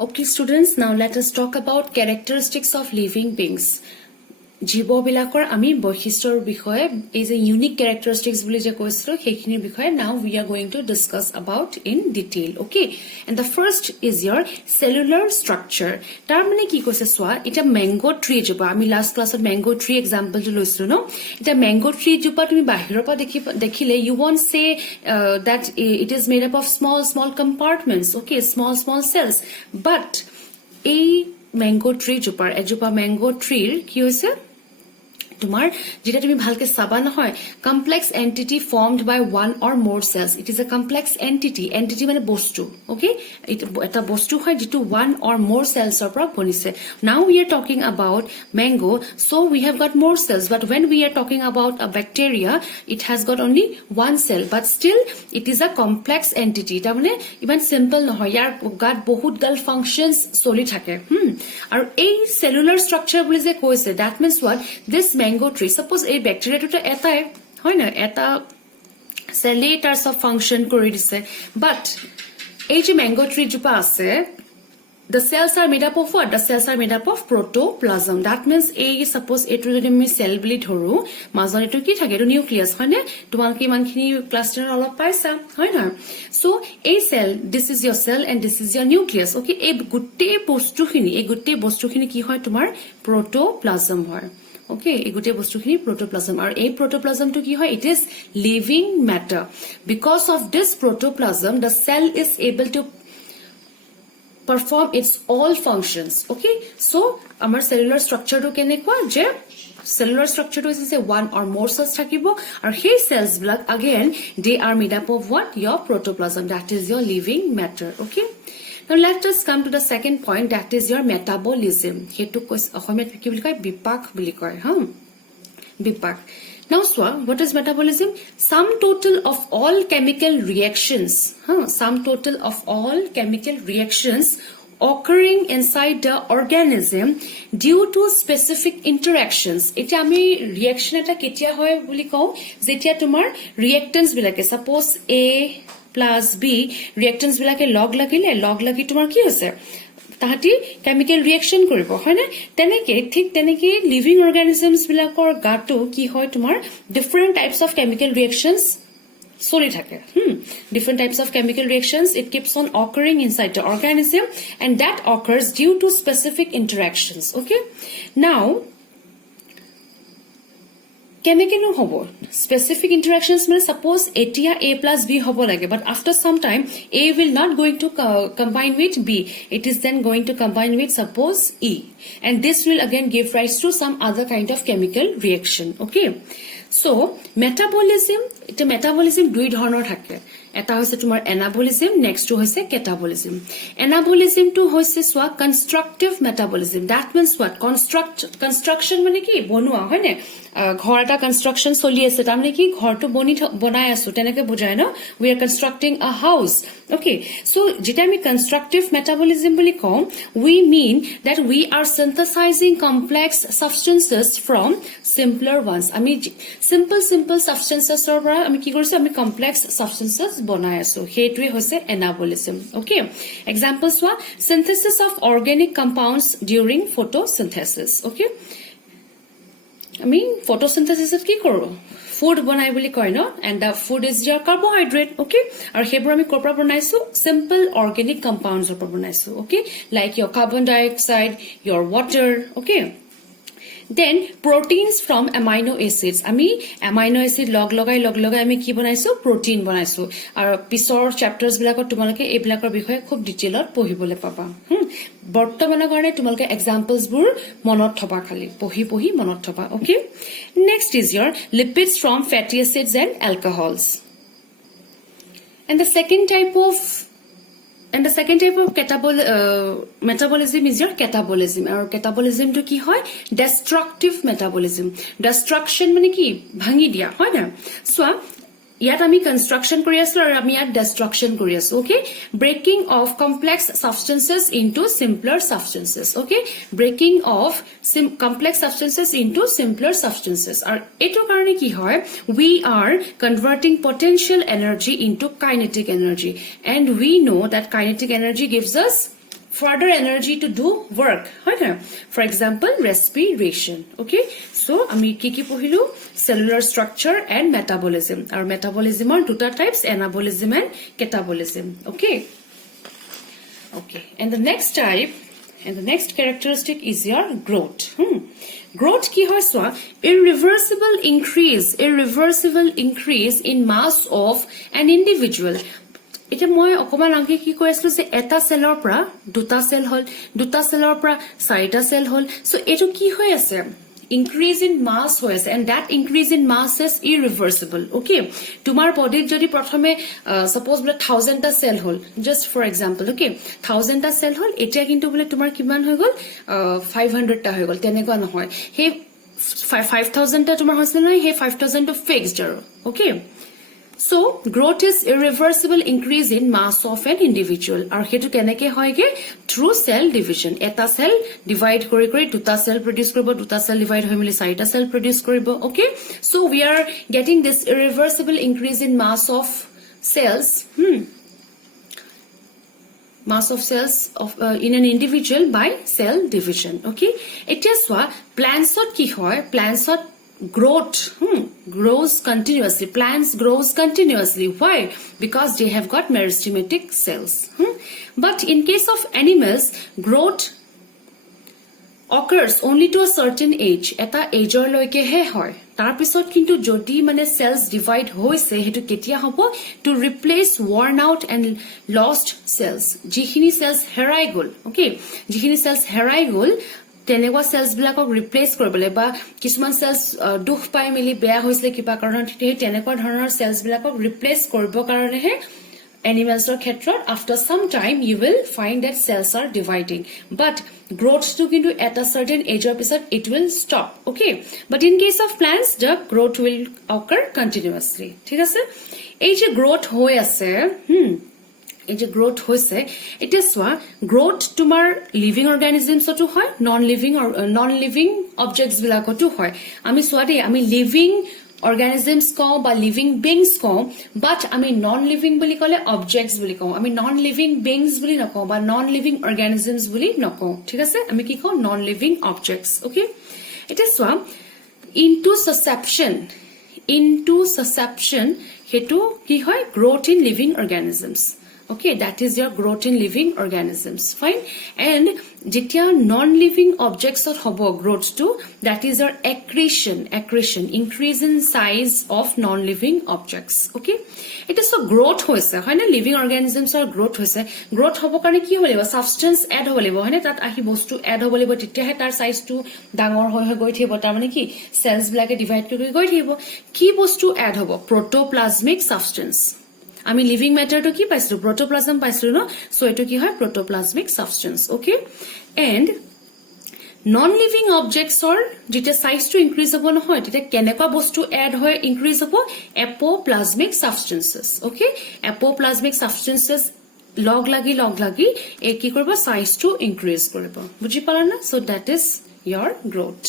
Okay, students, now let us talk about characteristics of living beings. জীৱবিলাকৰ আমি বৈশিষ্ট্যৰ বিষয়ে এই যে ইউনিক ক্যাৰেক্টাৰিষ্টিক্স বুলি যে কৈছিলো সেইখিনিৰ বিষয়ে now we are going to discuss about in detail. Okay, and the first is your cellular structure. তাৰ মানে কি কৈছে চোৱা, এটা ম্যাঙ্গো ট্ৰি জোপা আমি লাষ্ট ক্লাছত ম্যাঙ্গো ট্ৰি এক্সাম্পল টো লৈছিলো ন। এটা ম্যাঙ্গো ট্ৰি জোপা তুমি বাহিৰৰ পৰা দেখিলে you won't say that it is made up of small compartments, okay, small cells, but এই ম্যাঙ্গো ট্ৰি জোপাৰ এজোপা ম্যাঙ্গো ট্ৰিৰ কি হৈছে তোমার যেটা তুমি ভালকে চাবা নহয় complex entity formed by one or more cells it is a complex entity মানে বস্তু ওকে এটা বস্তু হয় যেটো ওয়ান অর মোর সেলসৰ পৰা বনিছে now we are talking about mango so we have got more cells but when we are talking about a bacteria it has got only one cell but still it is a complex entity তাৰ মানে ইমান simple নহয় ইয়াৰ গাত বহুত গাল functions চলি থাকে আৰু এই সেলুলাৰ স্ট্ৰাকচাৰ বুলি যে কৈছে that means what this mango tree suppose a bacteria to এটাই হয় না এটা সেলে তাৰ সব ফাংশন কৰি দিছে but এই যে mango tree জোপা আছে the cells are made up of what the cells are made up of protoplasm that means a suppose etu jodi mi cell bili thoru mazon etu ki thake etu nucleus hoy ne tumalki mankhini cluster olop paisa hoy na so a cell this is your cell and this is your nucleus okay ei gutte bostu khini ki hoy tomar protoplasm hoy okay এই গুটে বস্তুখিনি protoplasm আর এই protoplasm to কি হয় it is living matter because of this protoplasm the cell is able to perform its all functions okay so our cellular structure to kenekwa je cellular structure to is a one or more cells thakibo ar hey cells blood again they are made up of what your protoplasm that is your living matter okay now let us come to the second point that is your metabolism hetu ahomet ki boli koy bipak boli koy bipak now so what is metabolism sum total of all chemical reactions occurring inside the organism due to specific interactions eta ami reaction eta ketia hoy boli kau jetia tomar reactants bilake suppose a plus b reactants bilake log lagi tomar ki hoise তাহাতি chemical reaction কৰিব হয় না তেনেকে living অৰ্গানিজমস বিলাকৰ গাটো কি হয় তোমাৰ different types of chemical reactions চলি থাকে different types of chemical reactions it keeps on occurring inside the organism and that occurs due to specific interactions okay now chemical hobo specific interactions means suppose etia a plus b hobo lage but after some time a will not going to combine with b it is then going to combine with suppose e and this will again give rise to some other kind of chemical reaction okay so metabolism দুই ধৰণৰ থাকে এটা হৈছে তোমাৰ এনাবলিজম next two হৈছে কেটাবলিজম এনাবলিজম two হৈছে সোয়া কনস্ট্ৰাকটিভ metabolism that means what construction মানে কি বনোৱা হয় নে ঘৰ এটা কনস্ট্ৰাকশন চলি আছে তাৰ মানে কি ঘৰটো বনাই আছো তেনেকে বুজায় ন we are constructing a house okay so যেটা আমি কনস্ট্ৰাকটিভ মেটাবলিজম বুলি কম we mean that we are synthesizing complex substances from simpler ones আমি simple substances ৰ পৰা আমি কি কৰিছো আমি complex substances বনাই আছো হেতুৱে হৈছে এনাবলিজম okay examples one synthesis of organic compounds during photosynthesis okay I mean photosynthesis কি কৰো food বনাই বুলি কয় ন and the food is your carbohydrate okay আৰু হেবোৰ আমি কৰপৰা বনাইছো simple organic compounds ৰ পৰা বনাইছো okay like your carbon dioxide your water okay then proteins from amino acids ami amino acid log logai ami ki banaisu protein banaisu aru pisor chapters bilakot tumaloke ei bilakor bikhoye khub detailot pohibole paba বৰ্তমানৰ কাৰণে তোমালকে examples বোৰ মনত থবা খালি পহি মনত থবা okay next is your lipids from fatty acids and alcohols and the second type of metabolism is your catabolism or catabolism to ki hoy destructive metabolism destruction mane ki bhangi dia hoy na so ইয়াত আমি construction কৰি আছো আৰু আমি ইয়াত destruction কৰি আছো okay breaking of complex substances into simpler substances okay breaking of complex substances into simpler substances আৰু এটো কাৰণে কি হয় we are converting potential energy into kinetic energy and we know that kinetic energy gives us further energy to do work. For example, respiration. Okay, so ami ki pohilo cellular structure and metabolism. Our metabolism are two types, anabolism and catabolism. Okay, and the next type and the next characteristic is your growth. Growth ki hoy swa irreversible increase in mass of an individual. এটা মই অকমান আগে কি কৈ আছিলো যে এটা সেলৰ পৰা দুটা সেল হল, দুটা সেলৰ পৰা চাৰিটা সেল হল. সো এটো কি হৈ আছে? increase in mass হৈ আছে, and that increase in mass is irreversible. Okay, তোমাৰ বডিত যদি প্ৰথমে suppose বোলে 1000 টা সেল হল, just for example, okay, 1000 টা সেল হল, এতিয়া কিন্তু বোলে তোমাৰ কিমান হৈ গল 500 টা হৈ গল, তেনেকুৱা নহয়. হে 5000 টা তোমাৰ হৈছিল নহয়, হে 5000 টো fixed আৰু. Okay, so growth is irreversible increase in mass of an individual. Ar hetu keneke hoy ge through cell division. Eta cell divide kori kori duta cell produce koribo, duta cell divide hoy mili sarita cell produce koribo. Okay, so we are getting this irreversible increase in mass of cells. Mass of cells of in an individual by cell division. Okay, etia swa plants ot ki hoy? Plants ot growth grows continuously. Plants grows continuously. Why? Because they have got meristematic cells. But in case of animals, growth occurs only to a certain age. Eta age or loike he hoy. Tar pisot kintu jodi mane cells divide hoise hetu ketia hobo? To replace worn out and lost cells. Jikhini cells herai gol. Okay, jikhini cells herai gol, তেনেকুৱা sales বিলাকক ৰিপ্লেস কৰিবলৈ বা কিছুমান sales দুখ পাই মিলি বেয়া হৈছিলে কিবা কাৰণত, তেনেকুৱা ধৰণৰ সেলস বিলাকক ৰিপ্লেস কৰিব কাৰণে হে এনিমেলছৰ ক্ষেত্ৰত after some time you will find that cells are dividing, but growth to কিন্তু at a certain age or pisot it will stop. Okay, but in case of plants the growth will occur continuously. ঠিক আছে, এই যে growth হৈ আছে এই যে growth হৈছে, এটা সোয়া গ্রোথ তোমার লিভিং অর্গানিজমসতো হয়, নন লিভিং অবজেক্টস বিলাকতো হয়. আমি সোয়া দে আমি লিভিং অর্গানিজমস কও বা লিভিং বিংস কও, বাট আমি নন লিভিং বুলি কলে অবজেক্টস বুলি কও. আমি নন লিভিং বিংস বুলি নকও বা নন লিভিং অর্গানিজমস বুলি নকও. ঠিক আছে, আমি কি কও? Non living objects. ওকে, এটা সোয়া into susception হেতু কি হয়? growth in living organisms. Okay, that is your growth in living organisms. Fine. And যেতিয়া non-living objects of hobo growth to, that is your accretion, increase in size of non-living objects. Okay, it is so growth hoise hoy na, living organisms or growth hoise. Growth hobo karone ki hobo libo? Substance add hobo libo, hoy na, tat ahi bostu add hobo libo, titia he tar size to dangor hoy goi thibo, tar mane ki cells blake divide kori goi thibo. Ki bostu add hobo? Protoplasmic substance. আমি living ম্যাটারটো কি পাইছিলো? Protoplasm পাইছিলো ন, so এটো কি হয়? Protoplasmic substance. Okay, and non living অবজেক্টসৰ যেতিয়া সাইজটো ইনক্ৰিজ হ'ব নহয়, তেতিয়া কেনেকুৱা বস্তু এড হয় ইনক্রিজ হ'ব? এপোপ্লাজমিক সাবস্টেন্সেস. ওকে, এপোপ্লাজমিক সাবস্টেন্সেস লগ লাগি এই কি কৰিব? সাইজটো ইনক্ৰিজ কৰিব. বুজি পালা না? So that is your growth.